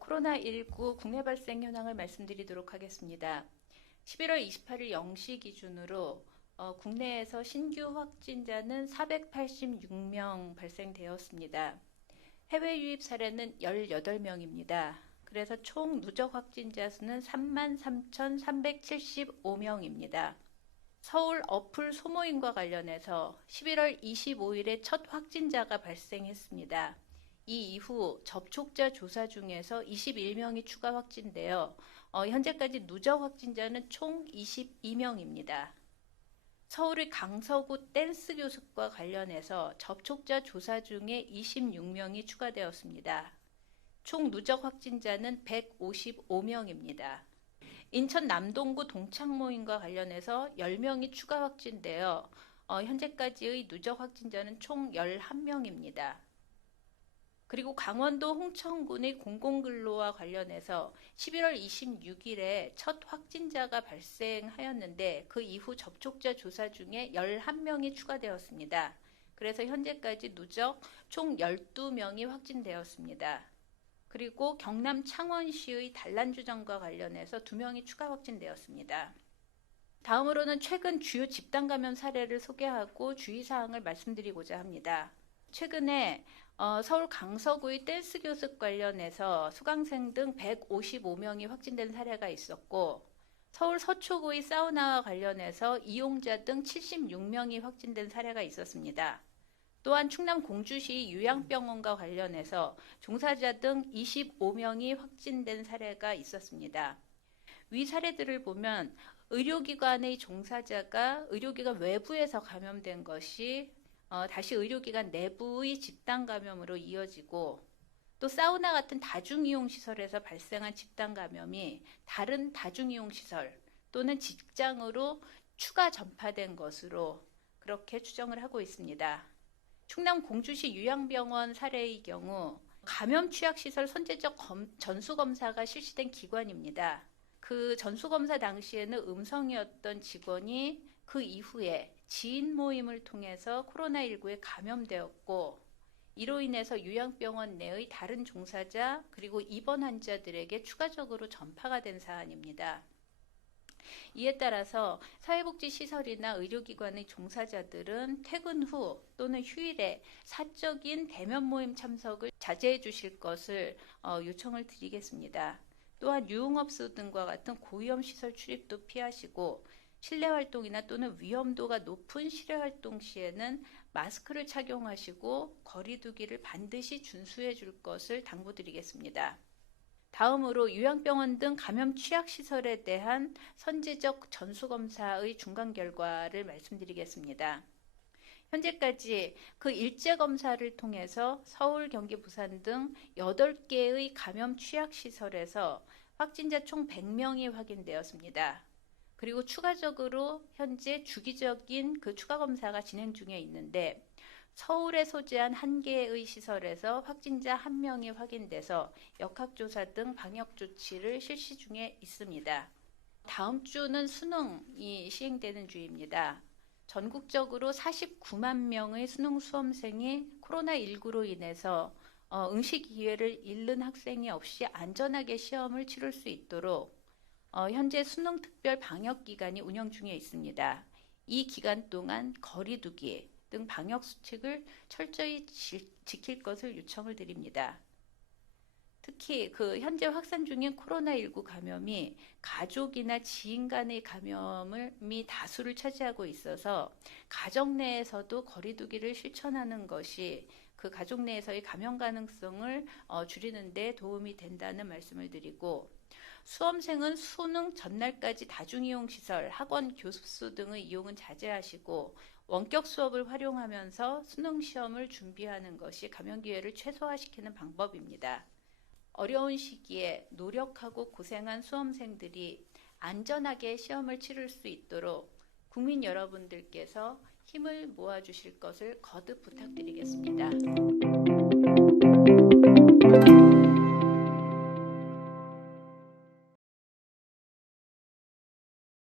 코로나19 국내 발생 현황을 말씀드리도록 하겠습니다. 11월 28일 0시 기준으로 국내에서 신규 확진자는 486명 발생되었습니다. 해외 유입 사례는 18명입니다. 그래서 총 누적 확진자 수는 33,375명입니다. 서울 어플 소모임과 관련해서 11월 25일에 첫 확진자가 발생했습니다. 이 이후 접촉자 조사 중에서 21명이 추가 확진되어 현재까지 누적 확진자는 총 22명입니다. 서울의 강서구 댄스 교습과 관련해서 접촉자 조사 중에 26명이 추가되었습니다. 총 누적 확진자는 155명입니다. 인천 남동구 동창모임과 관련해서 10명이 추가 확진되어 현재까지의 누적 확진자는 총 11명입니다. 그리고 강원도 홍천군의 공공근로와 관련해서 11월 26일에 첫 확진자가 발생하였는데 그 이후 접촉자 조사 중에 11명이 추가되었습니다. 그래서 현재까지 누적 총 12명이 확진되었습니다. 그리고 경남 창원시의 단란주점과 관련해서 2명이 추가 확진되었습니다. 다음으로는 최근 주요 집단 감염 사례를 소개하고 주의사항을 말씀드리고자 합니다. 최근에 서울 강서구의 댄스 교습 관련해서 수강생 등 155명이 확진된 사례가 있었고, 서울 서초구의 사우나와 관련해서 이용자 등 76명이 확진된 사례가 있었습니다. 또한 충남 공주시 요양병원과 관련해서 종사자 등 25명이 확진된 사례가 있었습니다. 위 사례들을 보면 의료기관의 종사자가 의료기관 외부에서 감염된 것이 다시 의료기관 내부의 집단 감염으로 이어지고, 또 사우나 같은 다중이용시설에서 발생한 집단 감염이 다른 다중이용시설 또는 직장으로 추가 전파된 것으로 그렇게 추정을 하고 있습니다. 충남 공주시 요양병원 사례의 경우 감염 취약시설 선제적 전수검사가 실시된 기관입니다. 그 전수검사 당시에는 음성이었던 직원이 그 이후에 지인 모임을 통해서 코로나19에 감염되었고, 이로 인해서 요양병원 내의 다른 종사자 그리고 입원 환자들에게 추가적으로 전파가 된 사안입니다. 이에 따라서 사회복지시설이나 의료기관의 종사자들은 퇴근 후 또는 휴일에 사적인 대면 모임 참석을 자제해 주실 것을 요청을 드리겠습니다. 또한 유흥업소 등과 같은 고위험 시설 출입도 피하시고, 실내 활동이나 또는 위험도가 높은 실외 활동 시에는 마스크를 착용하시고 거리 두기를 반드시 준수해 줄 것을 당부드리겠습니다. 다음으로 요양병원 등 감염 취약시설에 대한 선제적 전수검사의 중간 결과를 말씀드리겠습니다. 현재까지 그 일제검사를 통해서 서울, 경기, 부산 등 8개의 감염 취약시설에서 확진자 총 100명이 확인되었습니다. 그리고 추가적으로 현재 주기적인 그 추가검사가 진행 중에 있는데, 서울에 소재한 1개의 시설에서 확진자 1명이 확인돼서 역학조사 등 방역조치를 실시 중에 있습니다. 다음 주는 수능이 시행되는 주입니다. 전국적으로 49만 명의 수능 수험생이 코로나19로 인해서 응시 기회를 잃는 학생이 없이 안전하게 시험을 치를 수 있도록 현재 수능 특별 방역 기간이 운영 중에 있습니다. 이 기간 동안 거리 두기 등 방역 수칙을 철저히 지킬 것을 요청을 드립니다. 특히 그 현재 확산 중인 코로나19 감염이 가족이나 지인 간의 감염이 다수를 차지하고 있어서 가정 내에서도 거리 두기를 실천하는 것이 그 가족 내에서의 감염 가능성을 줄이는 데 도움이 된다는 말씀을 드리고, 수험생은 수능 전날까지 다중이용시설, 학원, 교습소 등의 이용은 자제하시고 원격 수업을 활용하면서 수능 시험을 준비하는 것이 감염 기회를 최소화시키는 방법입니다. 어려운 시기에 노력하고 고생한 수험생들이 안전하게 시험을 치를 수 있도록 국민 여러분들께서 힘을 모아주실 것을 거듭 부탁드리겠습니다.